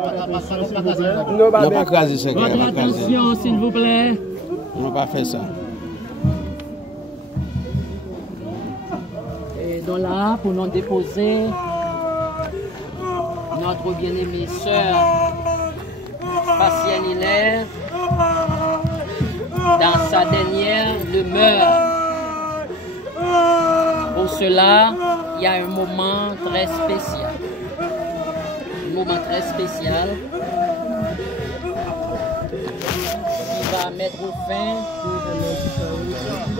Non, pas craser ce gars. Votre attention, s'il vous plaît. On va pas faire ça. Et donc là, pour nous déposer notre bien-aimée sœur Facienne Hilaire dans sa dernière demeure. Pour cela, il y a un moment très spécial. Un moment très spécial qui va mettre fin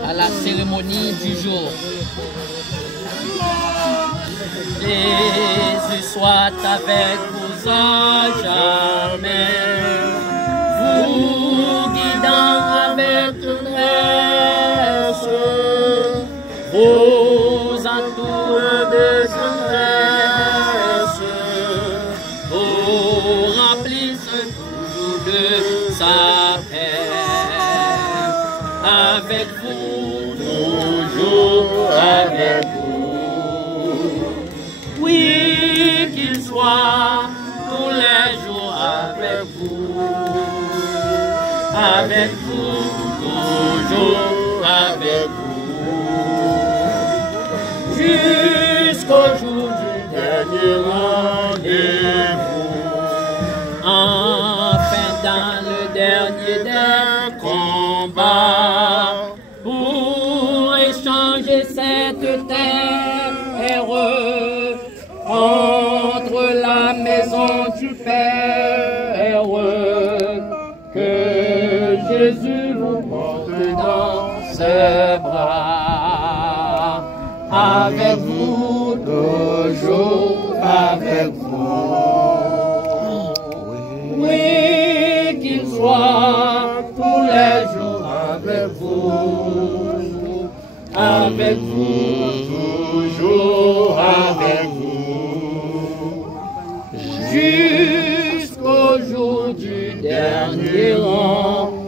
à la cérémonie du jour. Jésus soit avec vous à jamais, vous guidant avec tendresse, vous entourant de tendresse, vous remplissez toujours de sa paix, avec vous, toujours avec vous. Oui, qu'il soit tous les jours avec vous, toujours avec vous, jusqu'au jour du dernier rendez-vous, enfin dans le dernier des combats, pour échanger cette terre entre la maison du Père, que Jésus vous porte dans ses bras, avec vous, toujours avec vous. Oui, qu'il soit tous les jours avec vous, toujours avec vous, jusqu'au jour du dernier rendez-vous.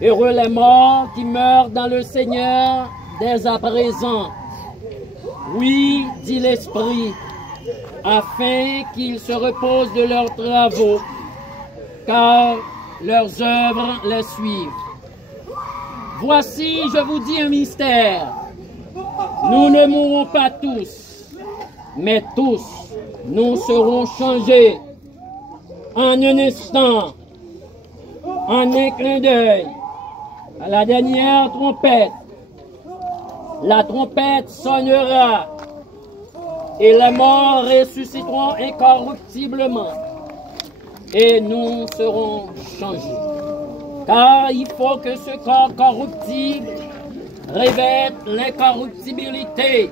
Heureux les morts qui meurent dans le Seigneur dès à présent. Oui, dit l'Esprit, afin qu'ils se reposent de leurs travaux, car leurs œuvres les suivent. Voici, je vous dis un mystère. Nous ne mourrons pas tous, mais tous, nous serons changés en un instant, en un clin d'œil, à la dernière trompette. La trompette sonnera et les morts ressusciteront incorruptiblement et nous serons changés. Car il faut que ce corps corruptible revête l'incorruptibilité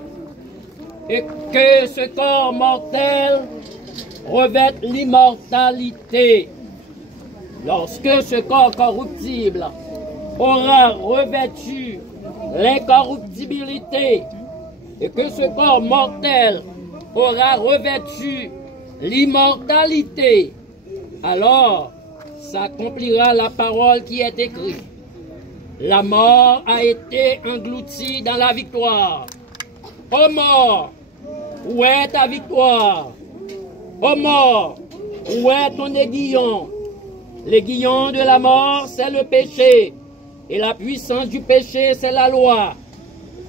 et que ce corps mortel revête l'immortalité. Lorsque ce corps corruptible aura revêtu l'incorruptibilité et que ce corps mortel aura revêtu l'immortalité, alors s'accomplira la parole qui est écrite. La mort a été engloutie dans la victoire. Ô mort, où est ta victoire? Ô mort, où est ton aiguillon? L'aiguillon de la mort, c'est le péché, et la puissance du péché, c'est la loi.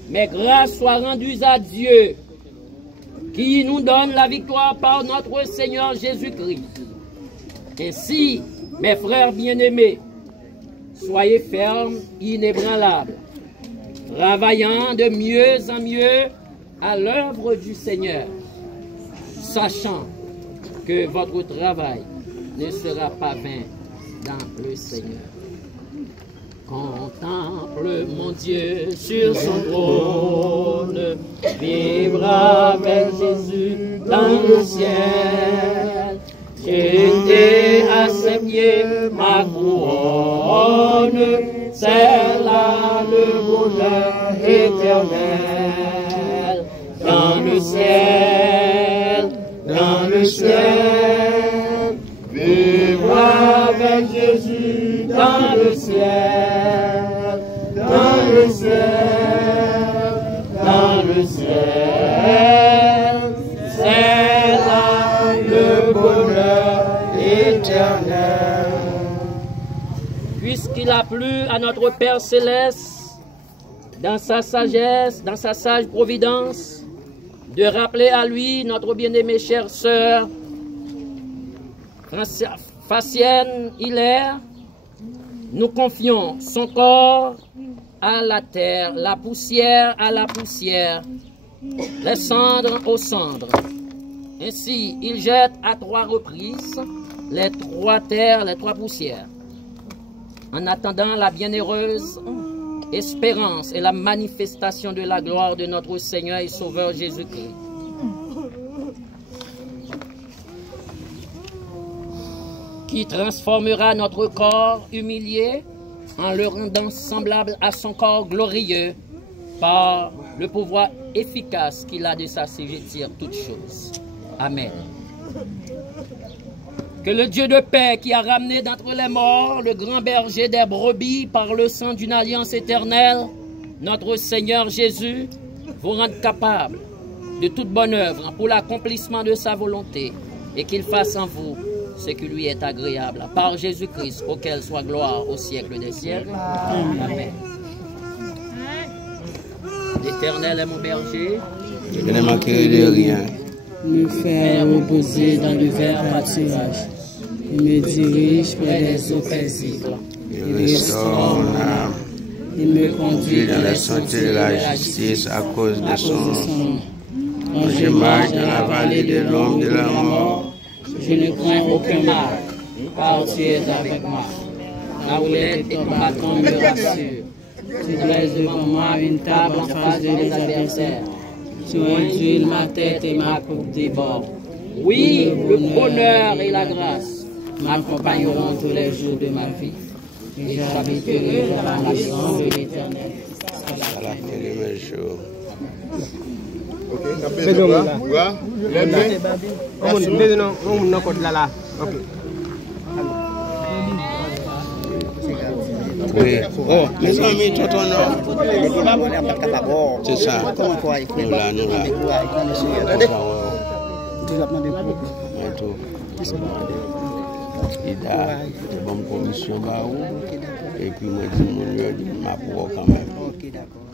Mais grâce soit rendue à Dieu, qui nous donne la victoire par notre Seigneur Jésus-Christ. Ainsi, mes frères bien-aimés, soyez fermes, inébranlables, travaillant de mieux en mieux à l'œuvre du Seigneur, sachant que votre travail ne sera pas vain dans le Seigneur. Contemple mon Dieu sur son trône, vivre avec Jésus dans le ciel. J'étais à ses pieds ma couronne, c'est là le bonheur éternel. Dans le ciel, vivre avec Jésus dans le ciel, dans le ciel, dans le ciel. l'Éternel. Puisqu'il a plu à notre Père Céleste, dans sa sagesse, dans sa sage providence, de rappeler à lui notre bien-aimée chère sœur, Facienne Hilaire, nous confions son corps à la terre, la poussière à la poussière, les cendres aux cendres. Ainsi, il jette à 3 reprises les 3 terres, les 3 poussières, en attendant la bienheureuse espérance et la manifestation de la gloire de notre Seigneur et Sauveur Jésus-Christ. Qui transformera notre corps humilié en le rendant semblable à son corps glorieux par le pouvoir efficace qu'il a de s'assujettir toutes choses. Amen. Que le Dieu de paix qui a ramené d'entre les morts le grand berger des brebis par le sang d'une alliance éternelle, notre Seigneur Jésus, vous rende capable de toute bonne œuvre pour l'accomplissement de sa volonté et qu'il fasse en vous ce qui lui est agréable. Par Jésus-Christ, auquel soit gloire au siècle des siècles. Amen. L'Éternel est mon berger. Je ne manquerai de rien. Me faire reposer dans le vert pâturage. Il me dirige près des eaux paisibles. Il restaure mon âme. Il me conduit Dans les sentiers de la justice à cause de son nom. Quand je marche dans la vallée de l'ombre de la mort, je ne crains aucun mal, car tu es avec moi. La houlette et ton bâton me rassurent. Tu dresses devant moi une table en face de mes adversaires. Tu induis ma tête et ma coupe déborde. Oui, le bonheur et la grâce m'accompagneront tous les jours de ma vie. Et j'habiterai dans la maison de l'Éternel. à la fin de mes jours. Ok, Oui. Oh, mes amis, tout ton nom. C'est ça. Nous là, nous là. Il a une bonne commission et puis moi je me dis ma pour quand même. Ok, d'accord.